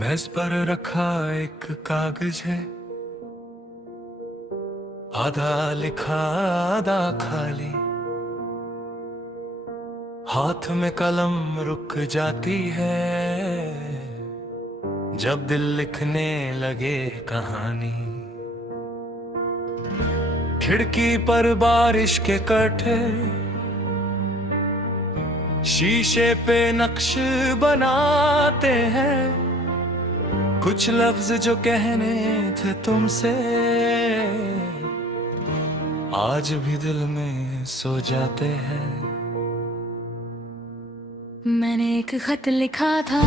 मेज पर रखा एक कागज है, आधा लिखा आधा खाली। हाथ में कलम रुक जाती है जब दिल लिखने लगे कहानी। खिड़की पर बारिश के कटे शीशे पे नक्श बनाते हैं, कुछ लफ्ज जो कहने थे तुमसे आज भी दिल में सो जाते हैं। मैंने एक खत लिखा था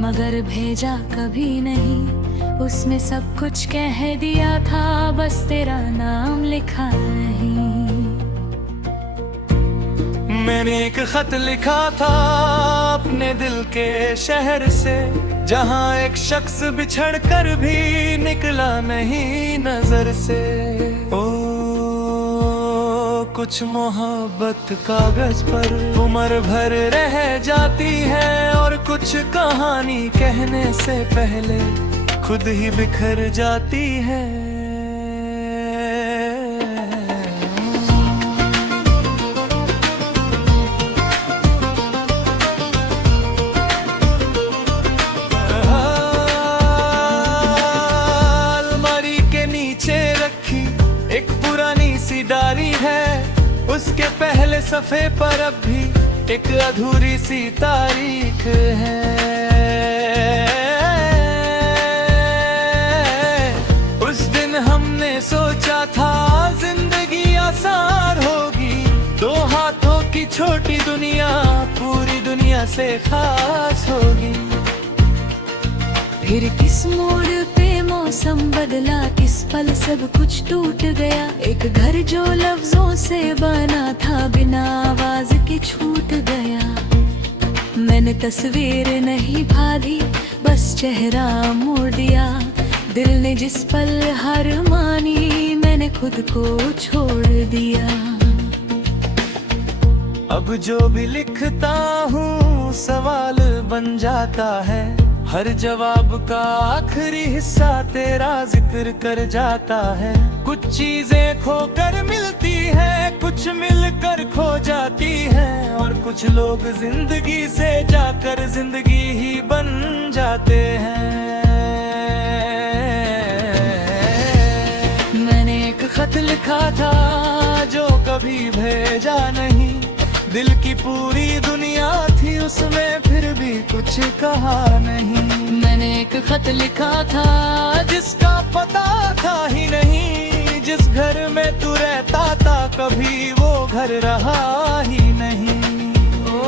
मगर भेजा कभी नहीं, उसमें सब कुछ कह दिया था बस तेरा नाम लिखा नहीं। मैंने एक खत लिखा था अपने दिल के शहर से, जहां एक शख्स बिछड़ कर भी निकला नहीं नजर से। ओ कुछ मोहब्बत कागज पर उम्र भर रह जाती है, और कुछ कहानी कहने से पहले खुद ही बिखर जाती है। एक पुरानी सी डायरी है, उसके पहले सफ़े पर अब भी एक अधूरी सी तारीख है। उस दिन हमने सोचा था जिंदगी आसान होगी, दो हाथों की छोटी दुनिया पूरी दुनिया से खास होगी। फिर किस मोड़ पे मौसम बदला, किस पल सब कुछ टूट गया। एक घर जो लफ्जों से बना था बिना आवाज के छूट गया। मैंने तस्वीर नहीं फाड़ी बस चेहरा मोड़ दिया, दिल ने जिस पल हार मानी मैंने खुद को छोड़ दिया। अब जो भी लिखता हूँ सवाल बन जाता है, हर जवाब का आखिरी हिस्सा तेरा जिक्र कर जाता है। कुछ चीजें खोकर मिलती है, कुछ मिलकर खो जाती है, और कुछ लोग जिंदगी से जाकर जिंदगी ही बन जाते हैं। मैंने एक खत लिखा था जो कभी भेजा नहीं, दिल की पूरी दुनिया थी उसमें फिर भी कुछ कहा नहीं। मैंने एक खत लिखा था जिसका पता था ही नहीं, जिस घर में तू रहता था कभी वो घर रहा ही नहीं। ओ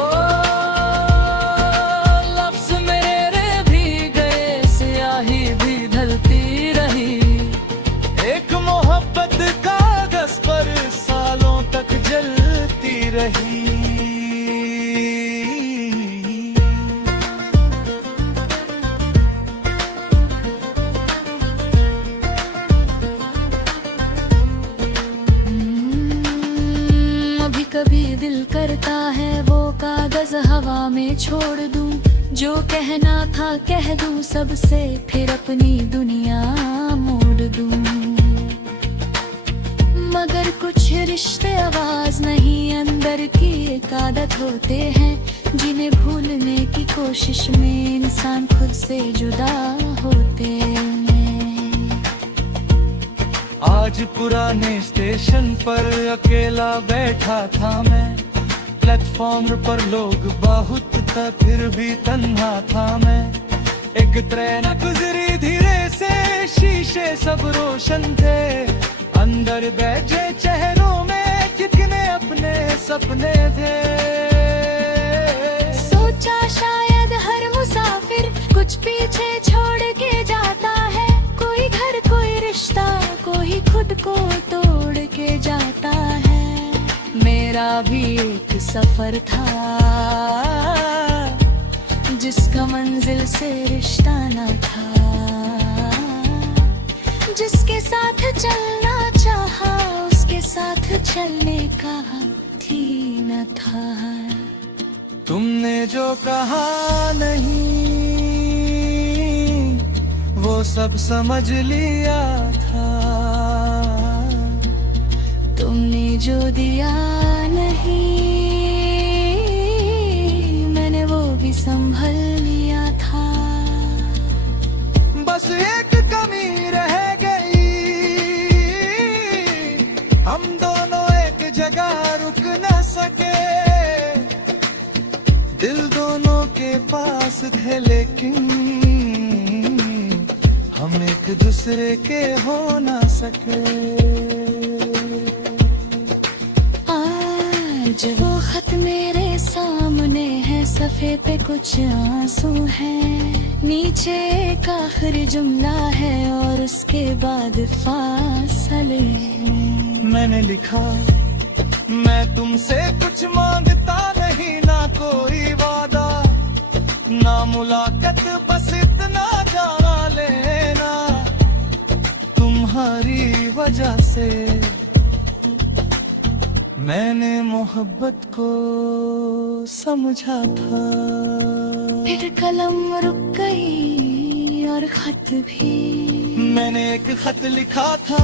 लफ्ज़ मेरे भी गए, स्याही भी ढलती रही। एक मोहब्बत कागज पर सालों तक जलती रही। कभी दिल करता है वो कागज हवा में छोड़ दूं, जो कहना था कह दूं सबसे फिर अपनी दुनिया मोड़ दूं। मगर कुछ रिश्ते आवाज नहीं अंदर की एक आदत होते हैं, जिन्हें भूलने की कोशिश में इंसान खुद से जुदा होते हैं। आज पुराने स्टेशन पर अकेला बैठा था मैं, प्लेटफॉर्म पर लोग बहुत था फिर भी तन्हा था मैं। एक ट्रेन गुजरी धीरे से, शीशे सब रोशन थे, अंदर बैठे चेहरों में कितने अपने सपने थे। सोचा शायद हर मुसाफिर कुछ पीछे छोड़ के जाता है, कोई घर कोई रिश्ता कोई खुद को तोड़ के जाता है। मेरा भी एक सफर था जिसका मंजिल से रिश्ता न था, जिसके साथ चलना चाहा उसके साथ चलने का ही न था। तुमने जो कहा नहीं वो सब समझ लिया था। तुमने जो दिया नहीं, मैंने वो भी संभल लिया था। बस एक कमी रह गई, हम दोनों एक जगह रुक न सके। दिल दोनों के पास थे लेकिन हम एक दूसरे के हो ना सके। आज वो खत मेरे सामने है, सफ़े पे कुछ आंसू हैं, नीचे एक आखिरी जुमला है और उसके बाद फासले हैं। मैंने लिखा, मैं तुमसे कुछ मांगता नहीं, ना कोई वादा ना मुलाकात, बस इतना जाना लेना तुम्हारी वजह से मैंने मोहब्बत को समझा था। फिर कलम रुक गई और खत भी। मैंने एक खत लिखा था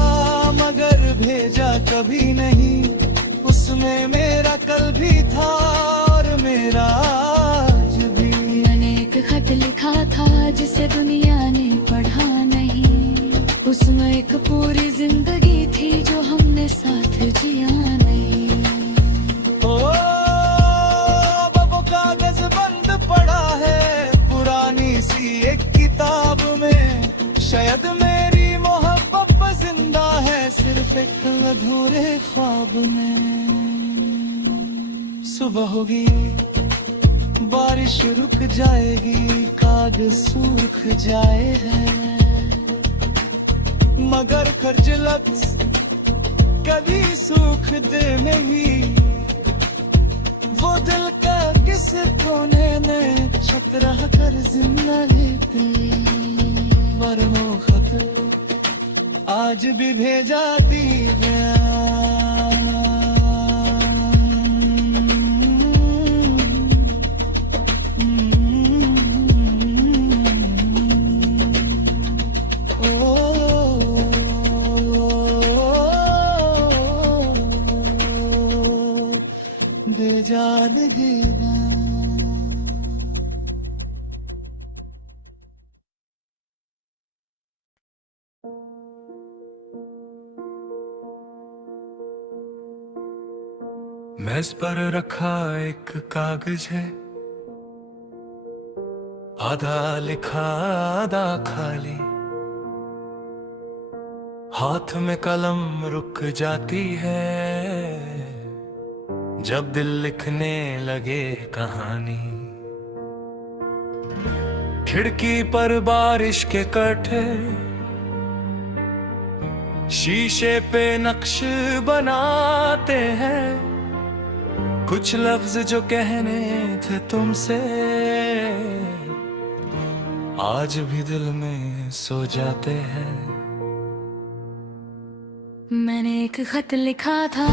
मगर भेजा कभी नहीं, उसमें मेरा कल भी था और मेरा आज भी। मैंने एक खत लिखा था जिसे दुनिया ने पढ़ा नहीं, उसमें एक पूरी जिंदगी थी जो हमने साथ जिया नहीं। ओ अब वो कागज बंद पड़ा है पुरानी सी एक किताब में, शायद मेरी मोहब्बत जिंदा है सिर्फ एक अधूरे ख्वाब में। सुबह होगी, बारिश रुक जाएगी, कागज सूख जाए हैं, मगर कर्ज लफ्ज कभी सूखते नहीं। वो दिल का किस कोने में छुप रहा कर जिंदगी पे, मरनो खत आज भी भेजा दी गया। मेज पर रखा एक कागज है, आधा लिखा आधा खाली, हाथ में कलम रुक जाती है जब दिल लिखने लगे कहानी। खिड़की पर बारिश के कटे शीशे पे नक्श बनाते हैं, कुछ लफ्ज जो कहने थे तुमसे आज भी दिल में सो जाते हैं। मैंने एक खत लिखा था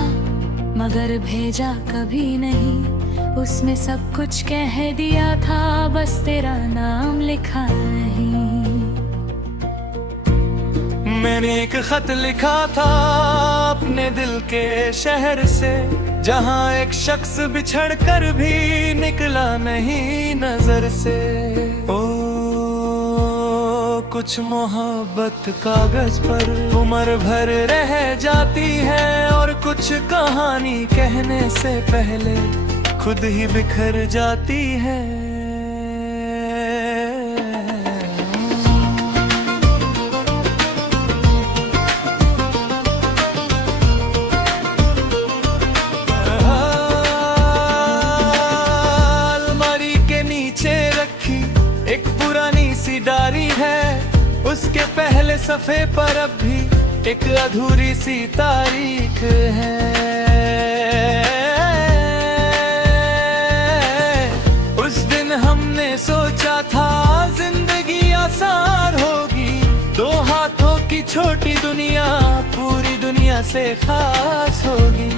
मगर भेजा कभी नहीं, उसमें सब कुछ कह दिया था बस तेरा नाम लिखा नहीं। मैंने एक खत लिखा था अपने दिल के शहर से, जहाँ एक शख्स बिछड़ कर भी निकला नहीं नजर से। ओ कुछ मोहब्बत कागज पर उम्र भर रह जाती है और कुछ कहानी कहने से पहले खुद ही बिखर जाती है। डायरी है उसके पहले सफ़े पर अब भी एक अधूरी सी तारीख है। उस दिन हमने सोचा था जिंदगी आसान होगी, दो हाथों की छोटी दुनिया पूरी दुनिया से खास होगी।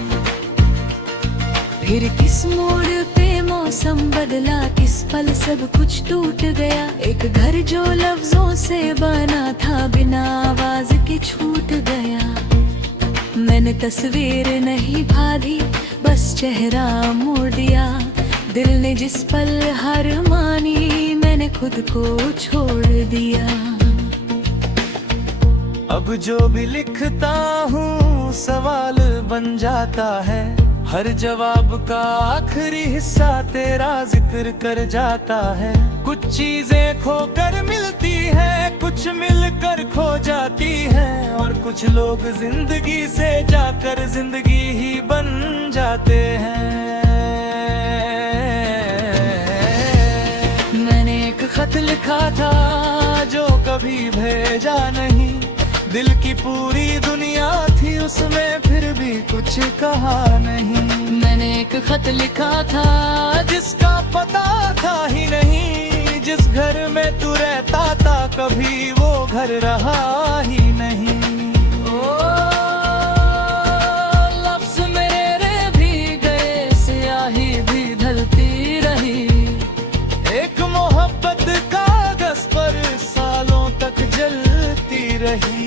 फिर किस मोड़ पे मौसम बदला किस पल सब कुछ टूट गया। एक घर जो लफ्जों से बना था बिना आवाज के छूट गया। मैंने तस्वीर नहीं बांधी बस चेहरा मोड़ दिया। दिल ने जिस पल हार मानी मैंने खुद को छोड़ दिया। अब जो भी लिखता हूँ सवाल बन जाता है। हर जवाब का आखिरी हिस्सा तेरा जिक्र कर जाता है। कुछ चीजें खोकर मिलती है, कुछ मिलकर खो जाती है, और कुछ लोग जिंदगी से जाकर जिंदगी ही बन जाते हैं। मैंने एक खत लिखा था जो कभी भेजा नहीं। दिल की पूरी दुनिया थी उसमें फिर भी कुछ कहा नहीं। मैंने एक खत लिखा था जिसका पता था ही नहीं। जिस घर में तू रहता था कभी वो घर रहा ही नहीं। ओ लफ्ज़ मेरे भी गए, स्याही भी ढलती रही। एक मोहब्बत कागज पर सालों तक जलती रही।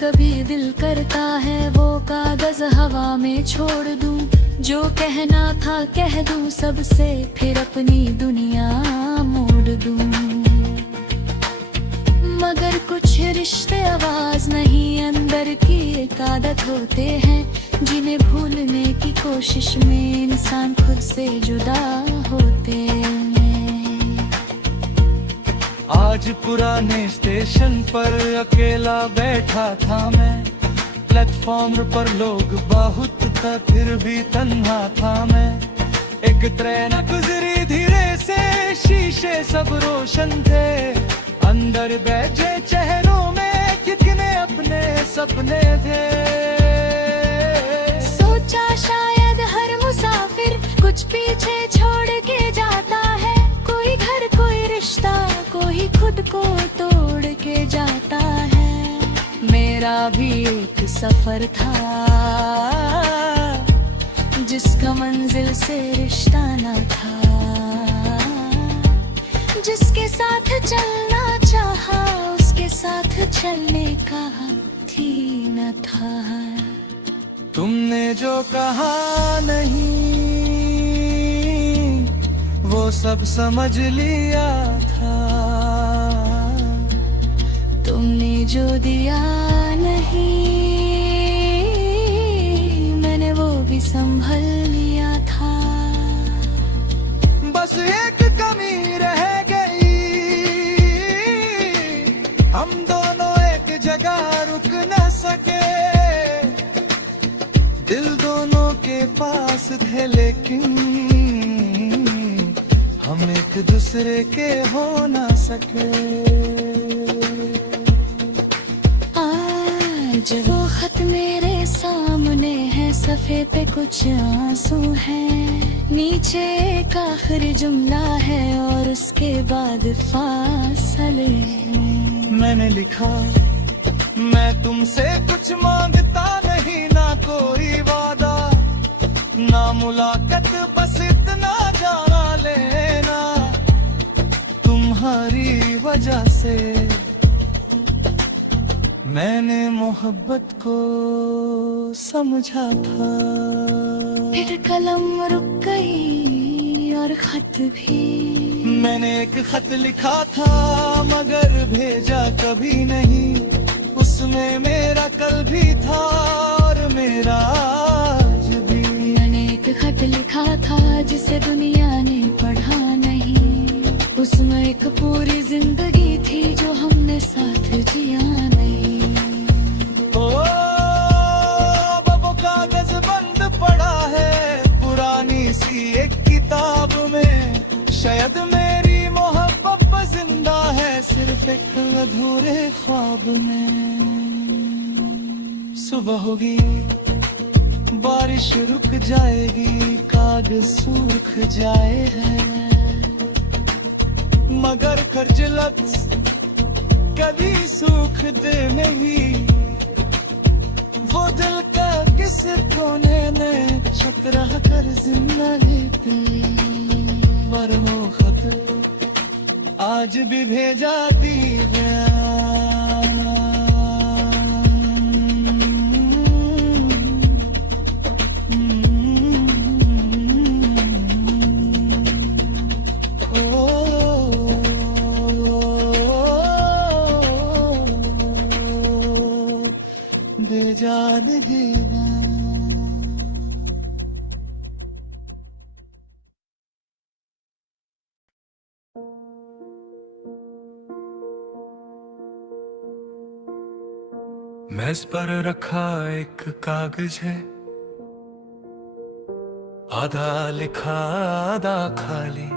कभी दिल करता है वो कागज हवा में छोड़ दूं। जो कहना था कह दूं सबसे, फिर अपनी दुनिया मोड़ दूं। मगर कुछ रिश्ते आवाज नहीं अंदर की एक आदत होते हैं, जिन्हें भूलने की कोशिश में इंसान खुद से जुदा होते हैं। आज पुराने स्टेशन पर अकेला बैठा था मैं। प्लेटफॉर्म पर लोग बहुत था फिर भी तन्हा था मैं। एक ट्रेन गुजरी धीरे से, शीशे सब रोशन थे। अंदर बैठे चेहरों में कितने अपने सपने थे। सोचा शायद हर मुसाफिर कुछ पीछे छोड़ के जाता है। कोई घर कोई रिश्ता कोई खुद को तोड़ के जाता है। मेरा भी एक सफर था जिसका मंजिल से रिश्ता न था। जिसके साथ चलना चाहा उसके साथ चलने का ही न था। तुमने जो कहा नहीं वो सब समझ लिया था। तुमने जो दिया नहीं मैंने वो भी संभल लिया था। बस एक कमी रह गई, हम दोनों एक जगह रुक न सके। दिल दोनों के पास थे लेकिन हम एक दूसरे के हो ना सके। आज वो खत मेरे सामने है, सफ़े पे कुछ आंसू हैं। नीचे एक आखिरी जुमला है और उसके बाद फासले। मैंने लिखा मैं तुमसे कुछ मांगता नहीं, ना कोई वादा ना मुलाकात, बस इतना जाना लेना। तुम्हारी वजह से मैंने मोहब्बत को समझा था। फिर कलम रुक गई और खत भी। मैंने एक खत लिखा था मगर भेजा कभी नहीं। उसमें मेरा कल भी था और मेरा आज भी। मैंने एक खत लिखा था जिसे दुनिया ने पढ़ा नहीं। उसमें एक पूरी जिंदगी थी जो हमने साथ जिया नहीं। ओ अब वो कागज बंद पड़ा है पुरानी सी एक किताब में। शायद मेरी मोहब्बत जिंदा है सिर्फ एक अधूरे ख्वाब में। सुबह होगी बारिश रुक जाएगी, कागज सूख जाए है। मगर खर्च कभी सूख दे नहीं। वो दिल का किस कोने ने छुप रहा कर जिंदगी पे, पर वो खत आज भी भेजा दी बेजान देना। मेज पर रखा एक कागज है, आधा लिखा आधा खाली।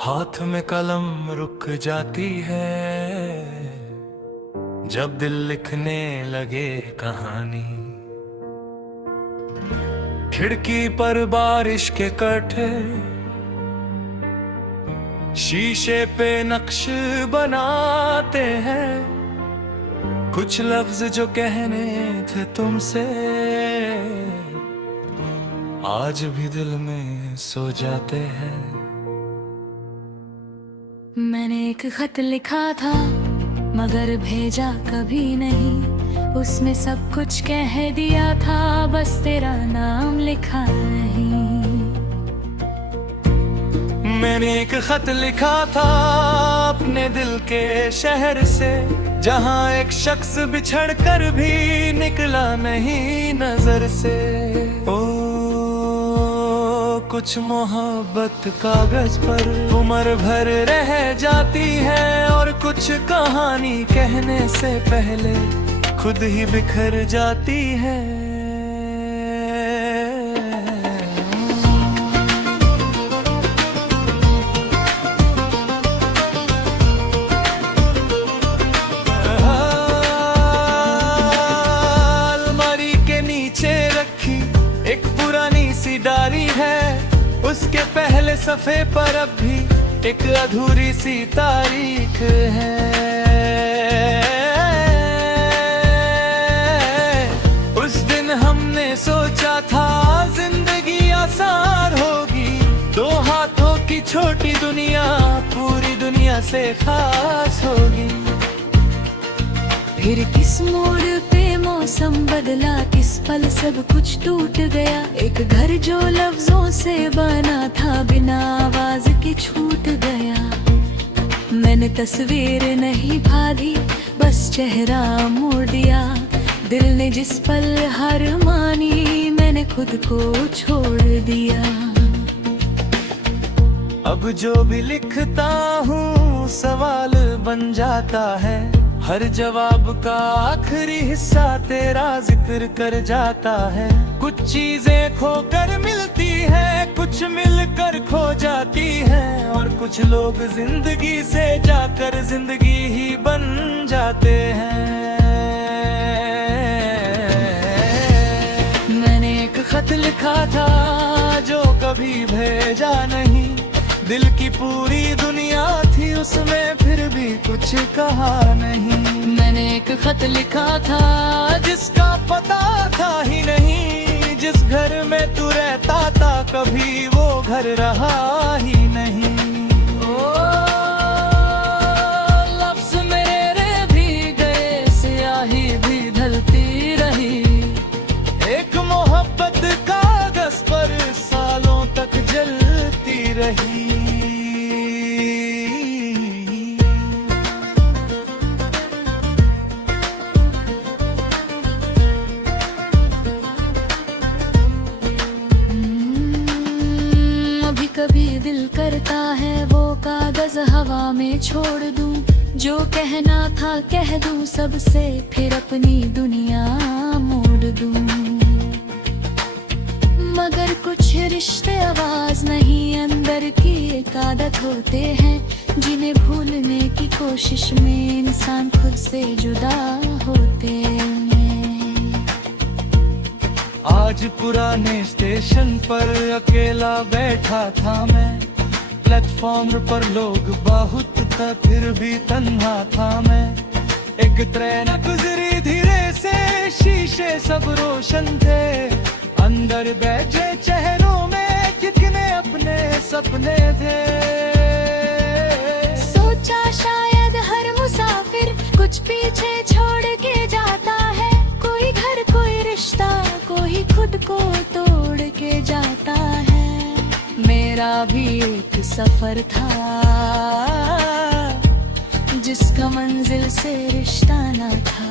हाथ में कलम रुक जाती है जब दिल लिखने लगे कहानी। खिड़की पर बारिश के कटे शीशे पे नक्श बनाते हैं, कुछ लफ्ज जो कहने थे तुमसे आज भी दिल में सो जाते हैं। मैंने एक खत लिखा था मगर भेजा कभी नहीं, उसमें सब कुछ कह दिया था बस तेरा नाम लिखा नहीं। मैंने एक खत लिखा था अपने दिल के शहर से, जहां एक शख्स बिछड़ कर भी निकला नहीं नजर से। ओ कुछ मोहब्बत कागज पर उम्र भर रह जाती है, और कुछ कहानी कहने से पहले खुद ही बिखर जाती है। अलमारी के नीचे रखी एक पुरानी सी डायरी है, उसके पहले सफ़े पर अब भी एक अधूरी सी तारीख है। उस दिन हमने सोचा था जिंदगी आसान होगी, दो हाथों की छोटी दुनिया पूरी दुनिया से खास होगी। फिर किस मोड़ पे मौसम बदला, किस पल सब कुछ टूट गया। एक घर जो लफ्जों से बना था बिना आवाज के छूट गया। मैंने तस्वीर नहीं फाड़ी बस चेहरा मोड़ दिया, दिल ने जिस पल हार मानी मैंने खुद को छोड़ दिया। अब जो भी लिखता हूँ सवाल बन जाता है, हर जवाब का आखिरी हिस्सा तेरा जिक्र कर जाता है। कुछ चीजें खोकर मिलती है, कुछ मिलकर खो जाती है, और कुछ लोग जिंदगी से जाकर जिंदगी ही बन जाते हैं। मैंने एक खत लिखा था जो कभी भेजा नहीं, दिल की पूरी दुनिया थी उसमें फिर भी कुछ कहा नहीं। मैंने एक खत लिखा था जिसका पता था ही नहीं, जिस घर में तू रहता था कभी वो घर रहा ही नहीं। ओ लफ्ज़ मेरे भी गए, स्याही भी ढलती रही। एक मोहब्बत कागज पर सालों तक जलती रही। कभी दिल करता है वो कागज हवा में छोड़ दूं, जो कहना था कह दूं सबसे, फिर अपनी दुनिया मोड़ दूं। मगर कुछ रिश्ते आवाज नहीं अंदर की एक आदत होते हैं, जिन्हें भूलने की कोशिश में इंसान खुद से जुदा होते हैं। आज पुराने स्टेशन पर अकेला बैठा था मैं, प्लेटफॉर्म पर लोग बहुत थे, फिर भी तन्हा था मैं। एक ट्रेन गुजरी धीरे से, शीशे सब रोशन थे, अंदर बैठे चेहरों में कितने अपने सपने थे। सोचा शायद हर मुसाफिर कुछ पीछे छोड़ के जाता है, कोई घर कोई रिश्ता, कोई खुद को तोड़ के जाता है। मेरा भी एक सफर था जिसका मंजिल से रिश्ता न था,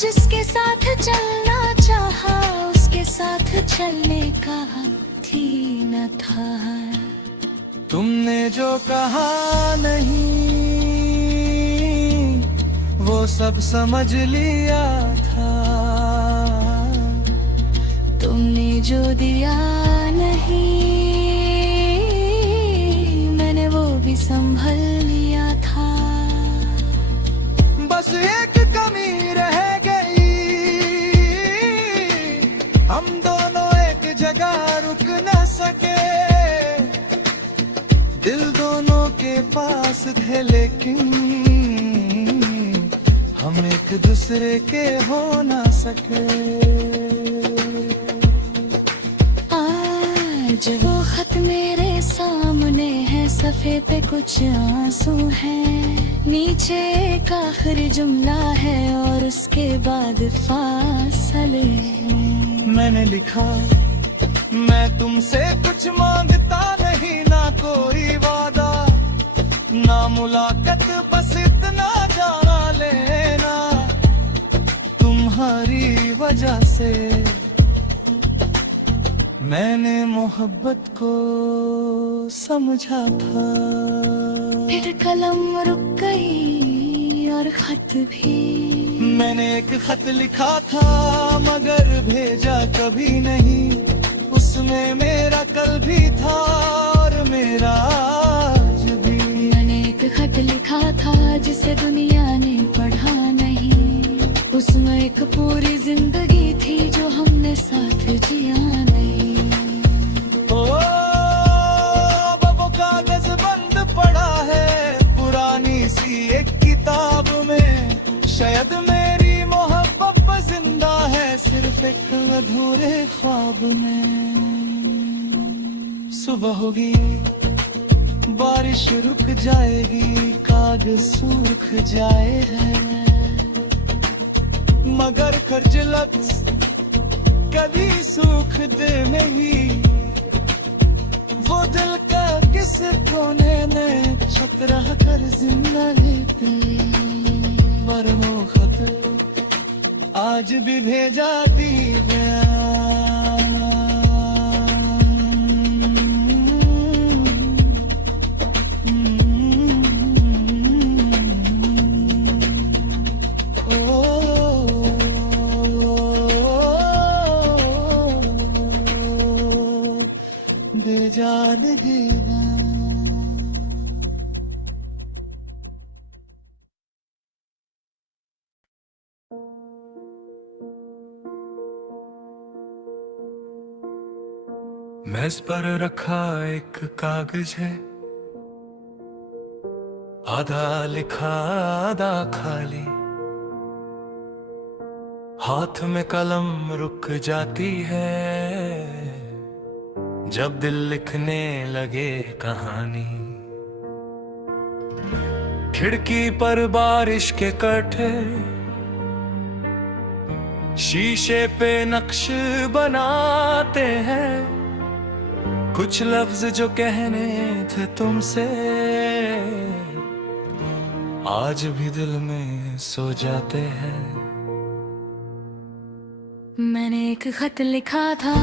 जिसके साथ चलना चाहा उसके साथ चलने का ही न था। तुमने जो कहा नहीं वो सब समझ लिया था, तुमने जो दिया नहीं मैंने वो भी संभल लिया था। बस एक कमी रह गई, हम दोनों एक जगह रुक न सके। दिल दोनों के पास थे लेकिन हम एक दूसरे के हो न सके। आज वो खत मेरे सामने है, सफ़े पे कुछ आंसू हैं, नीचे एक आखिरी जुमला है और उसके बाद फासले हैं। मैंने लिखा मैं तुमसे कुछ मांगता नहीं, ना कोई वादा ना मुलाकात, बस इतना जाना लेना तुम्हारी वजह से मैंने मोहब्बत को समझा था। फिर कलम रुक गई और खत भी। मैंने एक खत लिखा था मगर भेजा कभी नहीं, उसमें मेरा कल भी था और मेरा आज भी। मैंने एक खत लिखा था जिसे दुनिया ने पढ़ा नहीं, उसमें एक पूरी जिंदगी थी जो हमने साथ जिया नहीं। ओ अब वो कागज बंद पड़ा है पुरानी सी एक किताब में, शायद मेरी मोहब्बत जिंदा है सिर्फ एक अधूरे ख्वाब में। सुबह होगी बारिश रुक जाएगी, कागज सूख जाए हैं, मगर खर्च लफ्ज कभी सूखते नहीं। वो दिल का किस कोने में छप रहा कर जिंदगी पे, पर वो खत आज भी भेजा दी मेज पर रखा एक कागज है, आधा लिखा आधा खाली, हाथ में कलम रुक जाती है जब दिल लिखने लगे कहानी। खिड़की पर बारिश के कटे शीशे पे नक्श बनाते हैं, कुछ लफ्ज जो कहने थे तुमसे आज भी दिल में सो जाते हैं। मैंने एक खत लिखा था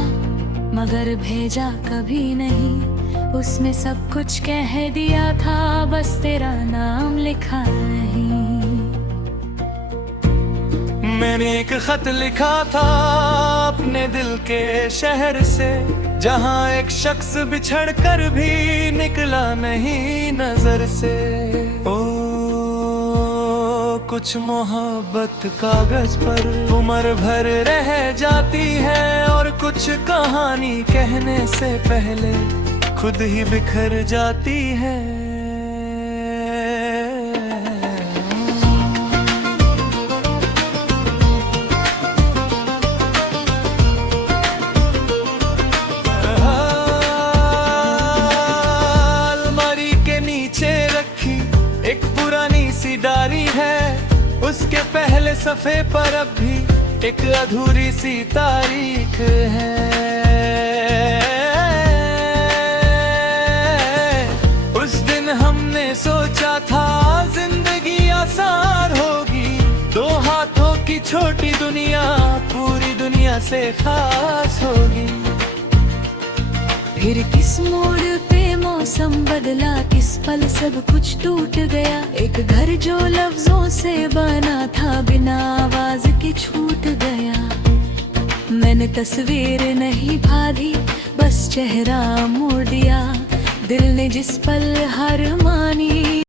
मगर भेजा कभी नहीं, उसमें सब कुछ कह दिया था बस तेरा नाम लिखा नहीं। मैंने एक खत लिखा था अपने दिल के शहर से, जहाँ एक शख्स बिछड़ कर भी निकला नहीं नजर से। ओ कुछ मोहब्बत कागज पर उम्र भर रह जाती है, और कुछ कहानी कहने से पहले खुद ही बिखर जाती है। अलमारी के नीचे रखी एक पुरानी सी डायरी है, उसके पहले सफ़े पर अब भी एक अधूरी सी तारीख है। उस दिन हमने सोचा था जिंदगी आसान होगी, दो हाथों की छोटी दुनिया पूरी दुनिया से खास होगी। फिर किस मोड़ पे मौसम बदला, किस पल सब कुछ टूट गया। एक घर जो लफ्जों से बना था बिना आवाज के छूट गया। मैंने तस्वीर नहीं फाड़ी, बस चेहरा मोड़ दिया। दिल ने जिस पल हार मान